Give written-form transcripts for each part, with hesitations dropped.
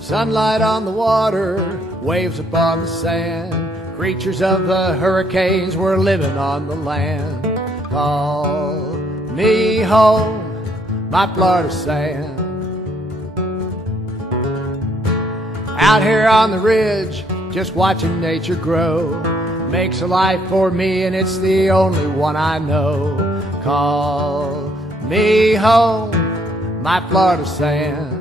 Sunlight on the water, waves upon the sand. Creatures of the hurricanes were living on the land. Call me home, my Florida sand. Out here on the ridge, just watching nature grow, makes a life for me and it's the only one I know. Call me home, my Florida sand.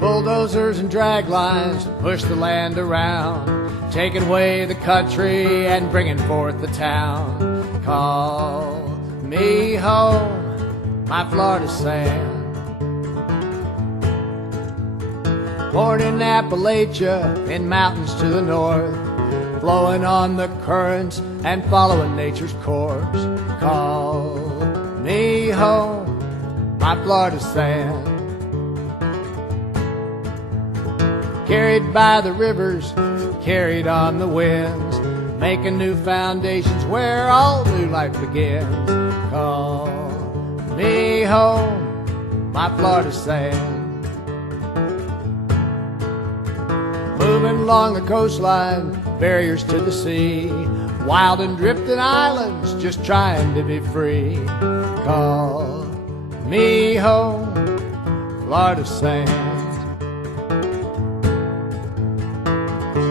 Bulldozers and drag lines push the land around, taking away the country and bringing forth the town. Call me home, my Florida sand. Born in Appalachia, in mountains to the north, flowing on the currents and following nature's course. Call me home, my Florida sand. Carried by the rivers, carried on the winds, making new foundations where all new life begins. Call me home, my Florida sand. Moving along the coastline, barriers to the sea, wild and drifting islands, just trying to be free. Call me home, Florida sand.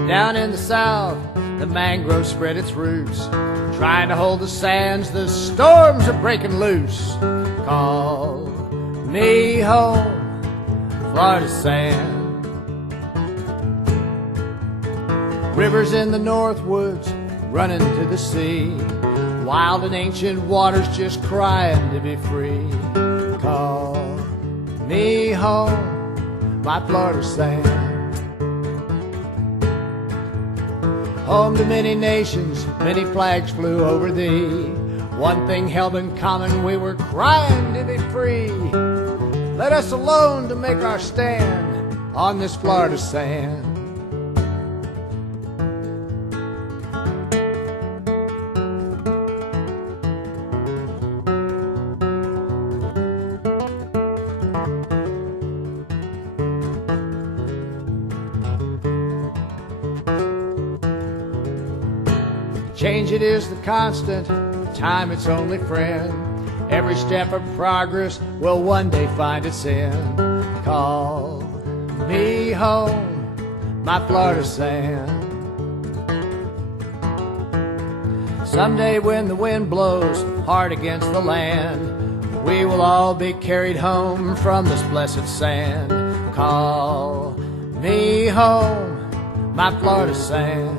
Down in the south, the mangrove spread its roots, trying to hold the sands, the storms are breaking loose. Call me home, Florida sand. Rivers in the northwoods running to the sea, wild and ancient waters just crying to be free. Call me home, my Florida sand. Home to many nations, many flags flew over thee. One thing held in common, we were crying to be free. Let us alone to make our stand on this Florida sand. Change it is the constant, time its only friend. Every step of progress will one day find its end. Call me home, my Florida sand. Someday when the wind blows hard against the land, we will all be carried home from this blessed sand. Call me home, my Florida sand.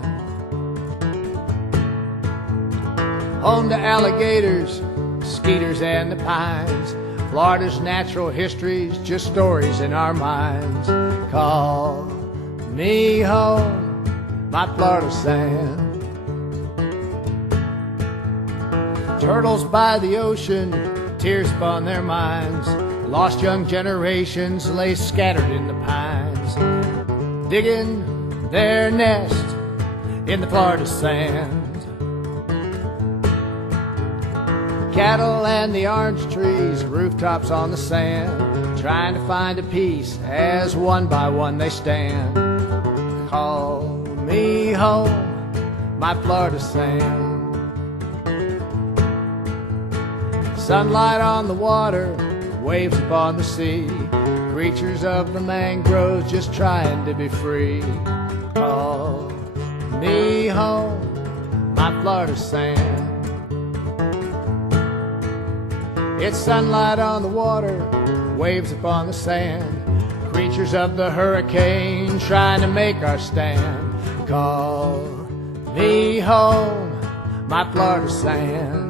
Home to alligators, skeeters and the pines, Florida's natural history's just stories in our minds. Call me home, my Florida sand. Turtles by the ocean, tears upon their minds, lost young generations lay scattered in the pines, digging their nest in the Florida sand. Cattle and the orange trees, rooftops on the sand, trying to find a peace as one by one they stand. Call me home, my Florida sand. Sunlight on the water, waves upon the sea, creatures of the mangroves just trying to be free. Call me home, my Florida sand. It's sunlight on the water, waves upon the sand, creatures of the hurricane trying to make our stand. Call me home, my Florida sand.